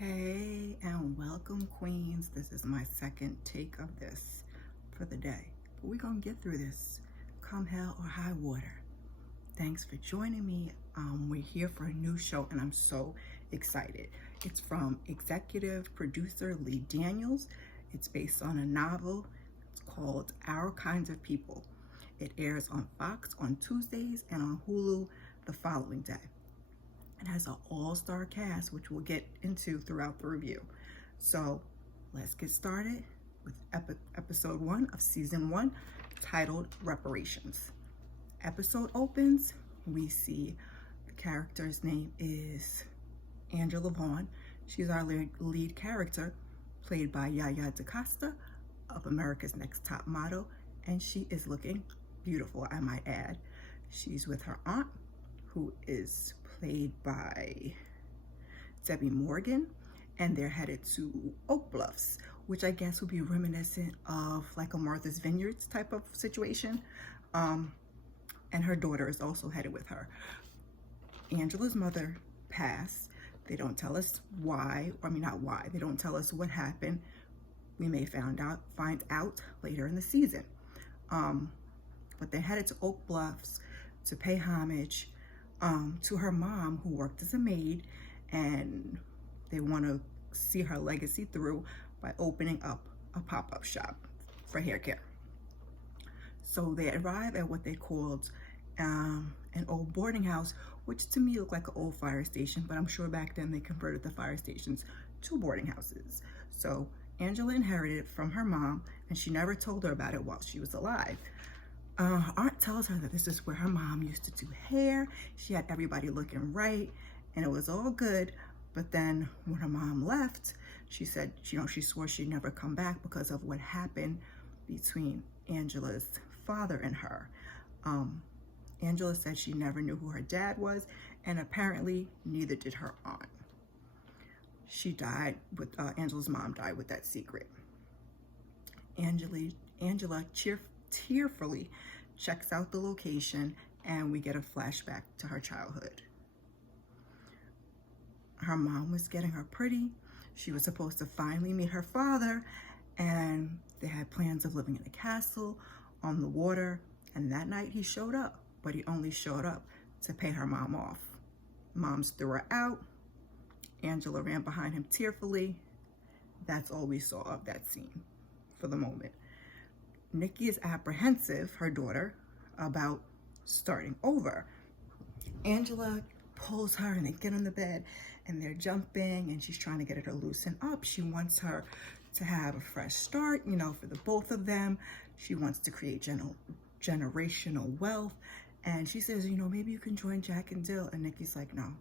Hey, and welcome, Queens. This is my second take of this for the day. But we're going to get through this, come hell or high water. Thanks for joining me. We're here for a new show, and I'm so excited. It's from executive producer Lee Daniels. It's based on a novel. It's called Our Kinds of People. It airs on Fox on Tuesdays and on Hulu the following day. It has an all-star cast, which we'll get into throughout the review. So let's get started with episode 1 of season 1, titled Reparations. Episode opens, we see the character's name is Angela Vaughn. She's our lead character, played by Yaya DaCosta of America's Next Top Model, and she is looking beautiful, I might add. She's with her aunt, who is played by Debbie Morgan, and they're headed to Bluffs, which I guess would be reminiscent of like a Martha's Vineyards type of situation. And her daughter is also headed with her. Angela's mother passed. They don't tell us why, not why, they don't tell us what happened. We may find out later in the season. But they're headed to Oak Bluffs to pay homage to her mom, who worked as a maid, and they want to see her legacy through by opening up a pop-up shop for hair care. So they arrive at what they called an old boarding house, which to me looked like an old fire station, but I'm sure back then they converted the fire stations to boarding houses. So Angela inherited it from her mom, and she never told her about it while she was alive. Aunt tells her that this is where her mom used to do hair. She had everybody looking right, and it was all good. But then when her mom left, she said, she swore she'd never come back because of what happened between Angela's father and her. Angela said she never knew who her dad was, and apparently neither did her aunt. She died with, Angela's mom died with that secret. Angela tearfully checks out the location, and we get a flashback to her childhood. Her mom was getting her pretty. She was supposed to finally meet her father, and they had plans of living in a castle on the water, and that night he showed up, but he only showed up to pay her mom off. Moms threw her out. Angela ran behind him tearfully. That's all we saw of that scene for the moment. Nikki is apprehensive, her daughter, about starting over. Angela pulls her and they get on the bed and they're jumping, and she's trying to get her to loosen up. She wants her to have a fresh start, for the both of them. She wants to create generational wealth. And she says, maybe you can join Jack and Jill. And Nikki's like, no,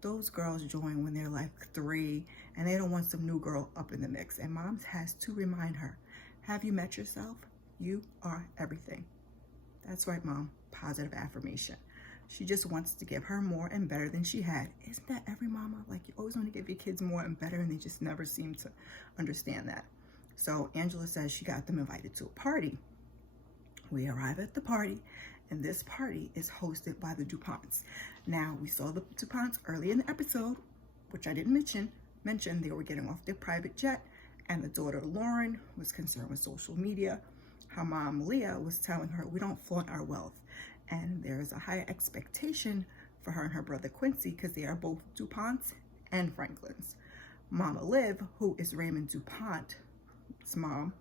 those girls join when they're like 3, and they don't want some new girl up in the mix. And Mom has to remind her, have you met yourself? You are everything. That's right, Mom. Positive affirmation. She just wants to give her more and better than she had. Isn't that every mama? Like, you always want to give your kids more and better, and they just never seem to understand that. So Angela says she got them invited to a party. We arrive at the party, and this party is hosted by the Duponts. Now, we saw the Duponts early in the episode, which I didn't mention they were getting off their private jet, and the daughter, Lauren, was concerned with social media. Her mom, Leah, was telling her, we don't flaunt our wealth. And there's a higher expectation for her and her brother Quincy, because they are both Duponts and Franklins. Mama Liv, who is Raymond Dupont's mom,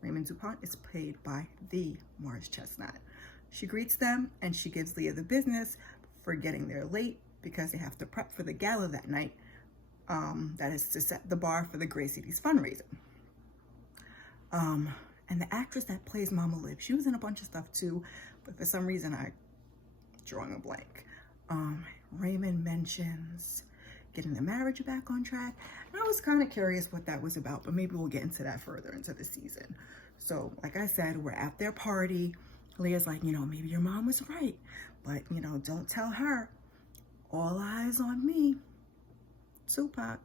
Raymond Dupont is played by the Morris Chestnut. She greets them, and she gives Leah the business for getting there late because they have to prep for the gala that night. That is to set the bar for the Grey City's fundraiser. And the actress that plays Mama Liv, she was in a bunch of stuff too, but for some reason I'm drawing a blank. Raymond mentions getting the marriage back on track, and I was kind of curious what that was about, but maybe we'll get into that further into the season. So like I said, we're at their party. Leah's like, maybe your mom was right, but don't tell her. All eyes on me. Tupac.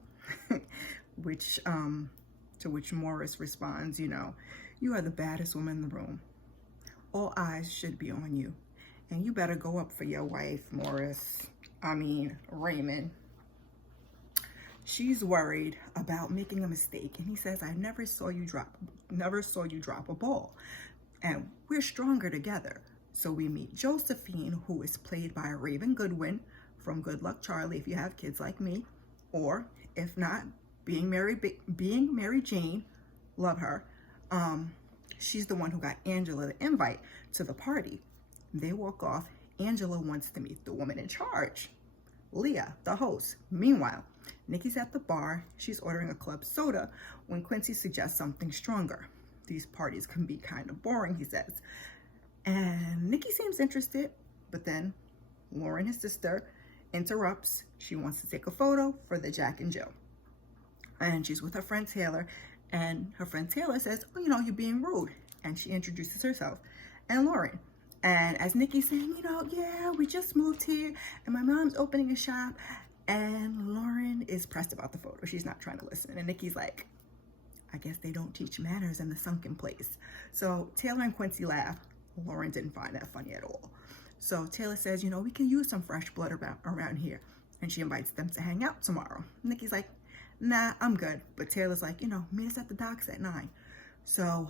To which Morris responds, you are the baddest woman in the room. All eyes should be on you. And you better go up for your wife, Raymond. She's worried about making a mistake, and he says, I never saw you drop a ball, and we're stronger together. So we meet Josephine, who is played by Raven Goodwin from Good Luck Charlie, if you have kids like me, or if not, being Mary Jane, love her. She's the one who got Angela the invite to the party. They walk off. Angela wants to meet the woman in charge, Leah, the host. Meanwhile, Nikki's at the bar. She's ordering a club soda when Quincy suggests something stronger. These parties can be kind of boring, he says. And Nikki seems interested, but then Lauren, his sister, interrupts. She wants to take a photo for the Jack and Jill. And she's with her friend Taylor, and her friend Taylor says, oh, you're being rude. And she introduces herself and Lauren. And as Nikki's saying, yeah, we just moved here and my mom's opening a shop. And Lauren is pressed about the photo. She's not trying to listen. And Nikki's like, I guess they don't teach manners in the sunken place. So Taylor and Quincy laugh. Lauren didn't find that funny at all. So Taylor says, we can use some fresh blood around here. And she invites them to hang out tomorrow. Nikki's like, nah, I'm good. But Taylor's like, meet us at the docks at 9. So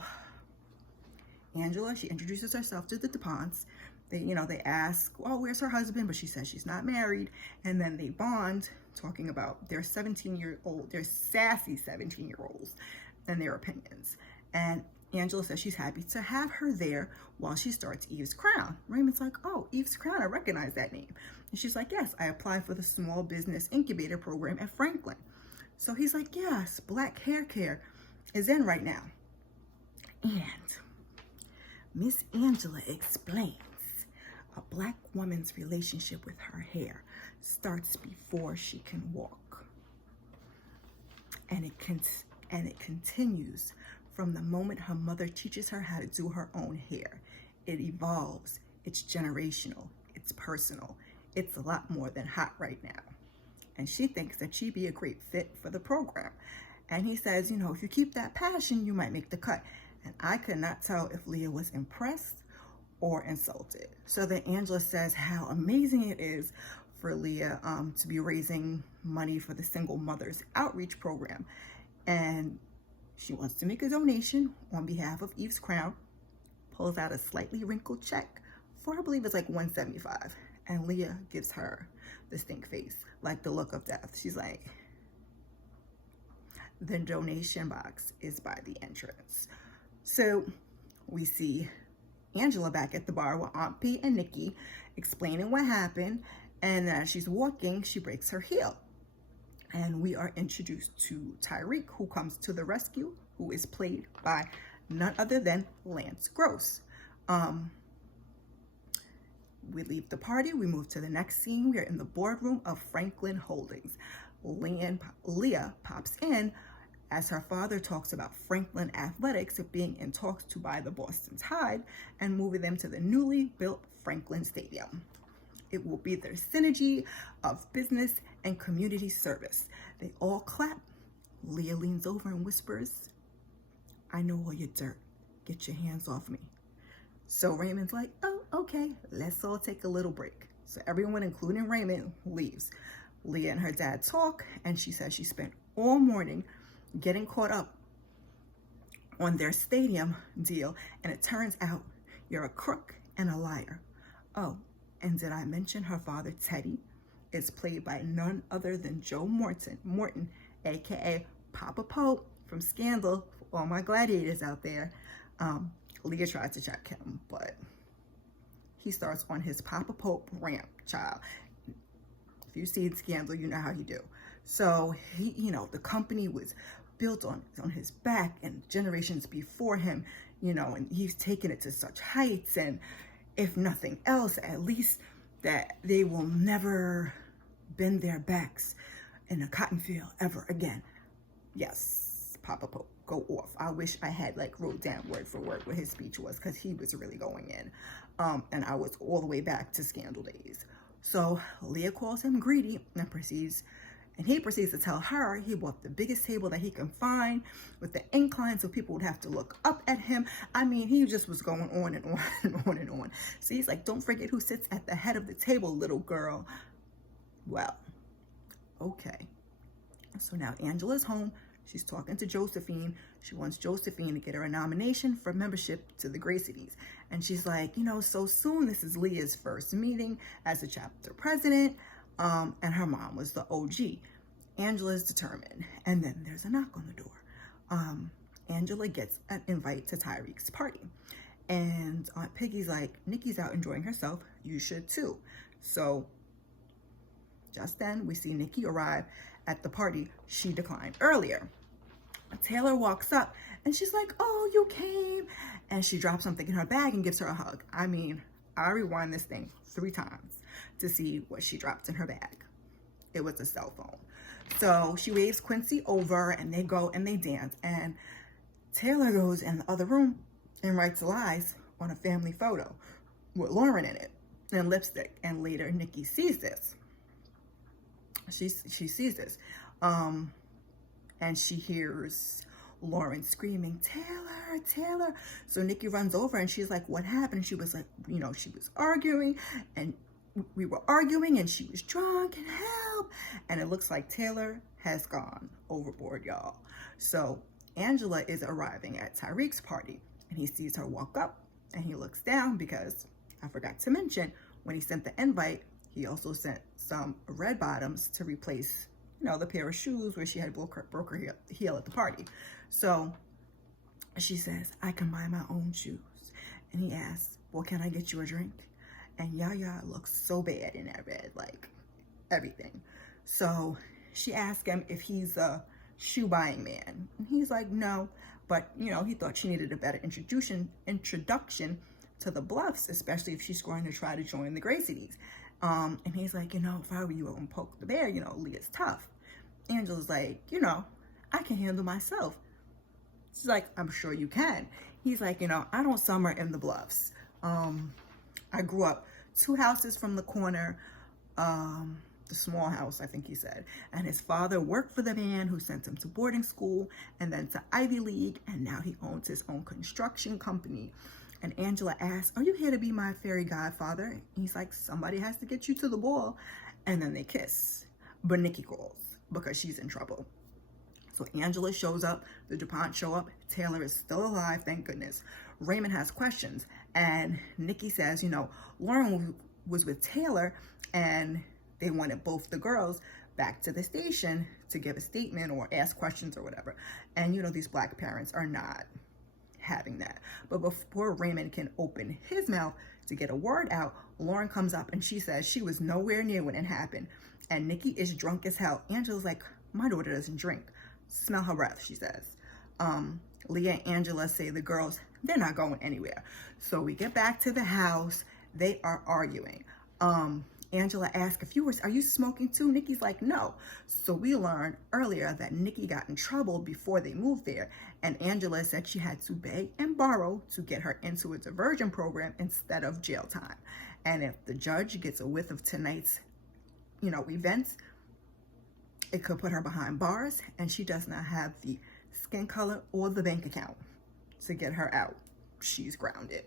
Angela, she introduces herself to the Duponts. They ask, well, where's her husband? But she says she's not married. And then they bond, talking about their sassy 17-year-olds and their opinions. And Angela says she's happy to have her there while she starts Eve's Crown. Raymond's like, oh, Eve's Crown, I recognize that name. And she's like, yes, I applied for the Small Business Incubator Program at Franklin. So he's like, yes, Black Hair Care is in right now. And Miss Angela explains a Black woman's relationship with her hair starts before she can walk. And it continues from the moment her mother teaches her how to do her own hair. It evolves, it's generational, it's personal, it's a lot more than hot right now. And she thinks that she'd be a great fit for the program. And he says, if you keep that passion, you might make the cut. And I could not tell if Leah was impressed or insulted. So then Angela says how amazing it is for Leah to be raising money for the Single Mothers Outreach Program. And she wants to make a donation on behalf of Eve's Crown, pulls out a slightly wrinkled check for, I believe it's like $175. And Leah gives her the stink face, like the look of death. She's like, the donation box is by the entrance. So we see Angela back at the bar with Aunt P and Nikki explaining what happened. And as she's walking, she breaks her heel. And we are introduced to Tyreek, who comes to the rescue, who is played by none other than Lance Gross. We leave the party. We move to the next scene. We are in the boardroom of Franklin Holdings. Leah pops in as her father talks about Franklin Athletics being in talks to buy the Boston Tide and moving them to the newly built Franklin Stadium. It will be their synergy of business and community service. They all clap. Leah leans over and whispers, I know all your dirt. Get your hands off me. So Raymond's like, oh, okay, let's all take a little break. So everyone, including Raymond, leaves. Leah and her dad talk, and she says she spent all morning getting caught up on their stadium deal, and it turns out you're a crook and a liar. Oh, and did I mention her father, Teddy, is played by none other than Joe Morton, aka Papa Pope from Scandal, for all my gladiators out there. Leah tried to check him, but he starts on his Papa Pope ramp, child. If you see Scandal, you know how he do. So he, the company was built on his back and generations before him, and he's taken it to such heights. And if nothing else, at least that they will never bend their backs in a cotton field ever again. Yes, Papa Pope, go off. I wish I had wrote down word for word what his speech was, because he was really going in. And I was all the way back to Scandal days. So Leah calls him greedy and he proceeds to tell her he bought the biggest table that he can find with the incline so people would have to look up at him. I mean, he just was going on and on and on and on. So he's like, don't forget who sits at the head of the table, little girl. Well, okay. So now Angela's home. She's talking to Josephine. She wants Josephine to get her a nomination for membership to the Gracies. And she's like, so soon, this is Leah's first meeting as a chapter president. And her mom was the OG. Angela's determined. And then there's a knock on the door. Angela gets an invite to Tyreek's party. And Aunt Piggy's like, Nikki's out enjoying herself. You should too. So just then we see Nikki arrive at the party she declined earlier. Taylor walks up and she's like, oh, you came. And she drops something in her bag and gives her a hug. I mean, I rewind this thing 3 times to see what she dropped in her bag. It was a cell phone. So she waves Quincy over and they go and they dance. And Taylor goes in the other room and writes lies on a family photo with Lauren in it and lipstick. And later Nikki sees this. She sees this. And she hears Lauren screaming, Taylor, Taylor. So Nikki runs over and she's like, what happened? She was like, she was arguing and we were arguing and she was drunk and help. And it looks like Taylor has gone overboard, y'all. So Angela is arriving at Tyreek's party and he sees her walk up and he looks down because I forgot to mention when he sent the invite, he also sent some red bottoms to replace the pair of shoes where she had broke her heel at the party. So she says, I can buy my own shoes. And he asks, well, can I get you a drink? And Yaya looks so bad in that red, like everything. So she asked him if he's a shoe buying man. And he's like, no, but he thought she needed a better introduction to the Bluffs, especially if she's going to try to join the Gracies. And he's like, if I were you, I wouldn't poke the bear, Leah's tough. Angela's like, I can handle myself. She's like, I'm sure you can. He's like, I don't summer in the Bluffs. I grew up 2 houses from the corner, the small house, I think he said. And his father worked for the man who sent him to boarding school and then to Ivy League. And now he owns his own construction company. And Angela asks, are you here to be my fairy godfather? And he's like, somebody has to get you to the ball. And then they kiss. But Nikki calls because she's in trouble. So Angela shows up, the Duponts show up, Taylor is still alive, thank goodness. Raymond has questions, and Nikki says, Lauren was with Taylor, and they wanted both the girls back to the station to give a statement or ask questions or whatever. And, these Black parents are not having that. But before Raymond can open his mouth to get a word out, Lauren comes up and she says she was nowhere near when it happened. And Nikki is drunk as hell. Angela's like, my daughter doesn't drink. Smell her breath, she says. Leah and Angela say the girls, they're not going anywhere. So we get back to the house. They are arguing. Angela asks, are you smoking too? Nikki's like, no. So we learned earlier that Nikki got in trouble before they moved there. And Angela said she had to beg and borrow to get her into a diversion program instead of jail time. And if the judge gets a whiff of tonight's, events, it could put her behind bars, and she does not have the skin color or the bank account to get her out. She's grounded.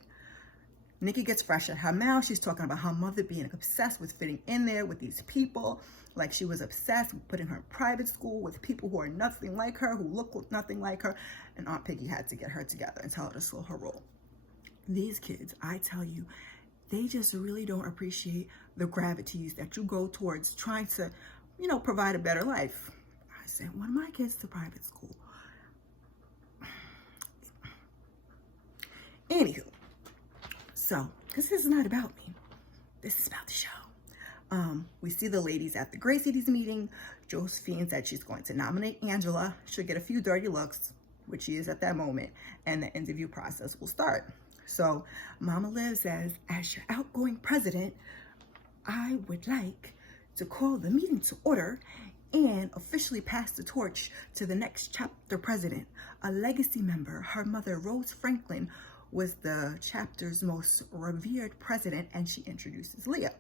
Nikki gets fresh at her mouth. She's talking about her mother being obsessed with fitting in there with these people. Like she was obsessed with putting her in private school with people who are nothing like her, who look nothing like her. And Aunt Piggy had to get her together and tell her to slow her roll. These kids, I tell you, they just really don't appreciate the gravities that you go towards trying to, provide a better life. I sent one of my kids to private school. Anywho, so this is not about me. This is about the show. We see the ladies at the Gracies meeting. Josephine said she's going to nominate Angela. She'll get a few dirty looks, which she is at that moment, and the interview process will start. So Mama Liv says, as your outgoing president, I would like to call the meeting to order and officially pass the torch to the next chapter president, a legacy member. Her mother, Rose Franklin, was the chapter's most revered president, and she introduces Leah.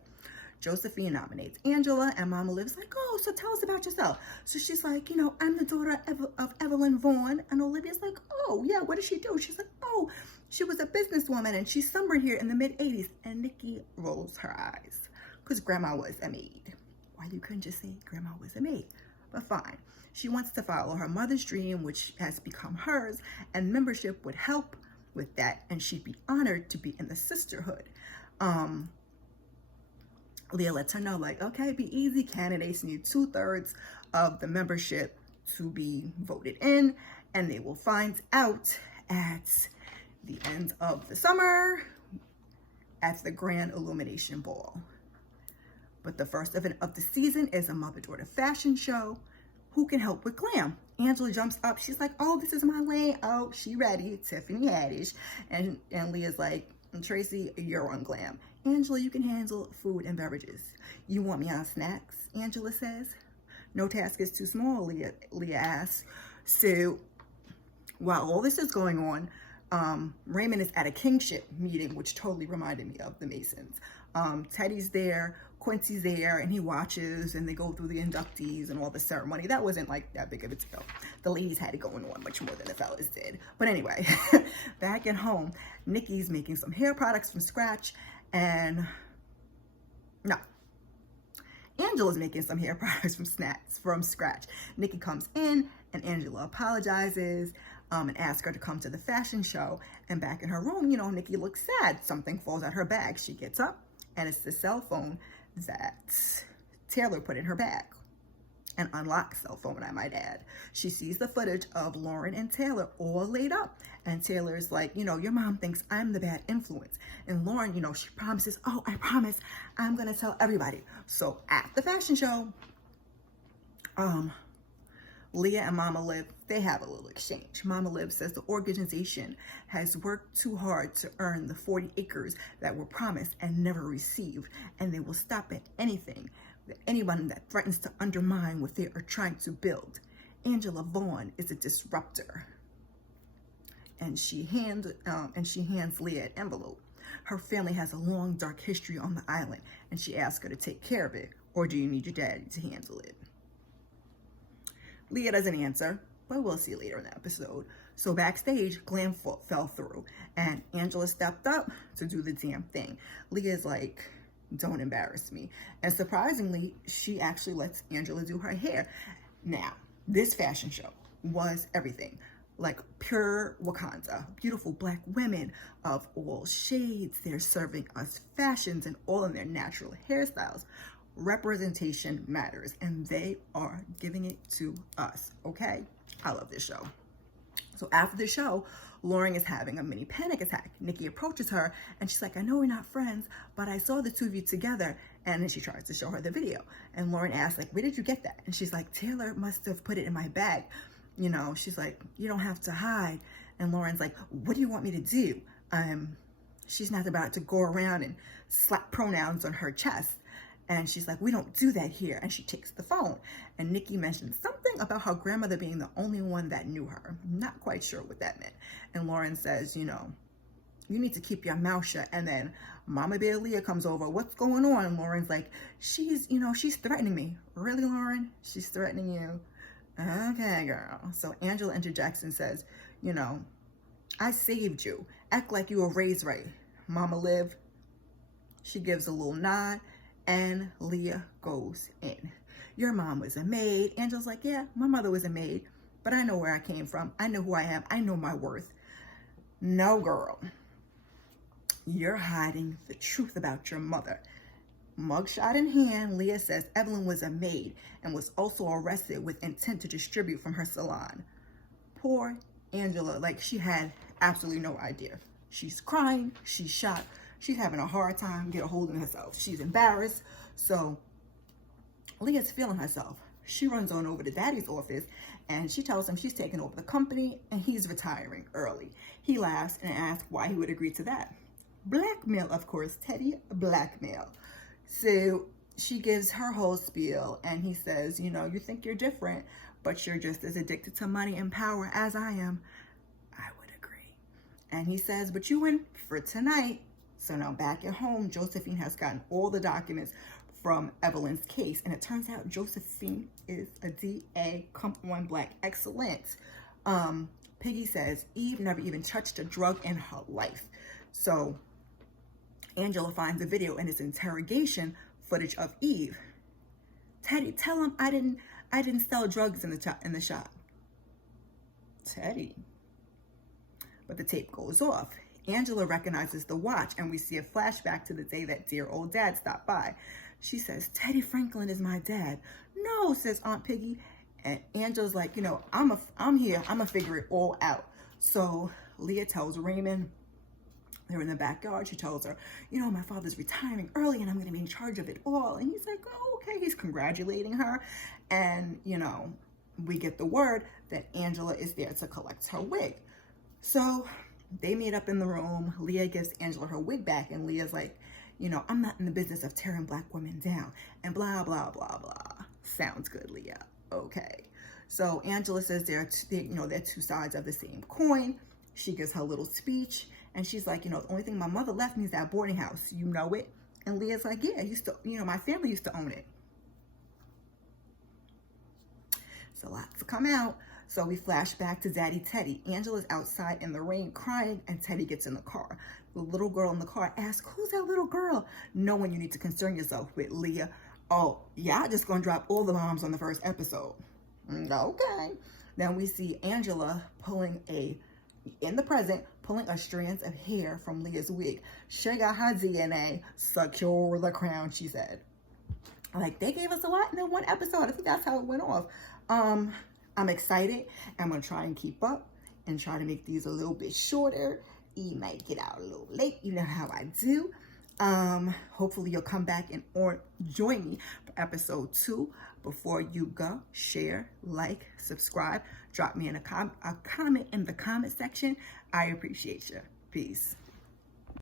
Josephine nominates Angela, and Mama Liv's like, oh, so tell us about yourself. So she's like, I'm the daughter of Evelyn Vaughn. And Olivia's like, oh, yeah, what does she do? She's like, oh, she was a businesswoman, and she summered here in the mid-'80s. And Nikki rolls her eyes, because Grandma was a maid. Why you couldn't just say Grandma was a maid? but fine. She wants to follow her mother's dream, which has become hers, and membership would help with that, and she'd be honored to be in the sisterhood. Leah lets her know, like, okay, be easy. Candidates need 2/3 of the membership to be voted in, and they will find out at the end of the summer at the Grand Illumination Ball. But the first event of the season is a mother-daughter fashion show. Who can help with glam? Angela jumps up. She's like, oh, this is my lane. Oh, she ready. Tiffany Haddish. And Leah's like, Tracy, you're on glam. Angela, you can handle food and beverages. You want me on snacks? Angela says. No task is too small, Leah asks. So while all this is going on, Raymond is at a kingship meeting, which totally reminded me of the Masons. Teddy's there, Quincy's there, and he watches, and they go through the inductees and all the ceremony. That wasn't like that big of a deal. The ladies had it going on much more than the fellas did. But anyway, back at home, Nikki's making some hair products from scratch, and no, Angela's making some hair products from scratch. Nikki comes in, and Angela apologizes and asks her to come to the fashion show. And back in her room, you know, Nikki looks sad. Something falls out her bag. She gets up, and it's the cell phone that Taylor put in her bag. An unlocked cell phone, I might add. She sees the footage of Lauren and Taylor all laid up. And Taylor's like, you know, your mom thinks I'm the bad influence. And Lauren, you know, she promises, oh, I promise I'm going to tell everybody. So at the fashion show, Leah and Mama Liv, they have a little exchange. Mama Liv says the organization has worked too hard to earn the 40 acres that were promised and never received, and they will stop at anything, anyone that threatens to undermine what they are trying to build. Angela Vaughn is a disruptor. And she hands Leah an envelope. Her family has a long, dark history on the island, and she asks her to take care of it, or do you need your daddy to handle it? Leah doesn't answer, but we'll see later in the episode. So backstage, glam fell through, and Angela stepped up to do the damn thing. Leah's like, don't embarrass me. And surprisingly, she actually lets Angela do her hair. Now, this fashion show was everything. Like pure Wakanda, beautiful black women of all shades. They're serving us fashions and all in their natural hairstyles. Representation matters, and they are giving it to us, okay? I love this show. So after the show, Lauren is having a mini panic attack. Nikki approaches her, and she's like, I know we're not friends, but I saw the two of you together. And then she tries to show her the video. And Lauren asks, like, where did you get that? And she's like, Taylor must have put it in my bag. You know, she's like, you don't have to hide. And Lauren's like, what do you want me to do? She's not about to go around and slap pronouns on her chest. And she's like, we don't do that here. And she takes the phone. And Nikki mentions something about her grandmother being the only one that knew her. I'm not quite sure what that meant. And Lauren says, you know, you need to keep your mouth shut. And then Mama Bear Leah comes over. What's going on? And Lauren's like, she's threatening me. Really, Lauren? She's threatening you? Okay, girl. So Angela interjects and says, you know, I saved you. Act like you were raised right. Mama Liv. She gives a little nod. And Leah goes in. Your mom was a maid. Angela's like, yeah, my mother was a maid, but I know where I came from. I know who I am. I know my worth. No, girl. You're hiding the truth about your mother. Mugshot in hand, Leah says Evelyn was a maid and was also arrested with intent to distribute from her salon. Poor Angela, like she had absolutely no idea. She's crying. She's shocked. She's having a hard time getting a hold of herself. She's embarrassed. So Leah's feeling herself. She runs on over to Daddy's office and she tells him she's taking over the company and he's retiring early. He laughs and asks why he would agree to that. Blackmail, of course. Teddy, blackmail. So she gives her whole spiel and he says, you know, you think you're different, but you're just as addicted to money and power as I am. I would agree. And he says, but you win for tonight. So now back at home, Josephine has gotten all the documents from Evelyn's case. And it turns out Josephine is a DA, come on, black excellence. Piggy says Eve never even touched a drug in her life. So Angela finds a video in his interrogation footage of Eve. Teddy, tell him I didn't I didn't sell drugs in the shop. Teddy. But the tape goes off. Angela recognizes the watch, and we see a flashback to the day that dear old dad stopped by. She says, Teddy Franklin is my dad. No, says Aunt Piggy. And Angela's like, I'm here. I'm going to figure it all out. So Leah tells Raymond, they're in the backyard. She tells her, my father's retiring early and I'm going to be in charge of it all. And he's like, oh, okay. He's congratulating her. And, we get the word that Angela is there to collect her wig. So they meet up in the room. Leah gives Angela her wig back. And Leah's like, I'm not in the business of tearing black women down. And blah, blah, blah, blah. Sounds good, Leah. Okay. So Angela says they're two sides of the same coin. She gives her little speech. And she's like, the only thing my mother left me is that boarding house. You know it? And Leah's like, yeah, my family used to own it. So lots to come out. So we flash back to Daddy Teddy. Angela's outside in the rain crying, and Teddy gets in the car. The little girl in the car asks, who's that little girl? No one you need to concern yourself with, Leah. Oh, yeah, just gonna drop all the bombs on the first episode. Okay. Then we see Angela in the present, pulling a strand of hair from Leah's wig. She got her DNA. Secure the crown, she said. Like, they gave us a lot in that one episode. I think that's how it went off. I'm excited. I'm going to try and keep up and try to make these a little bit shorter. You might get out a little late. You know how I do. Hopefully you'll come back or join me for episode 2. Before you go, share, like, subscribe, drop me a comment in the comment section. I appreciate you. Peace.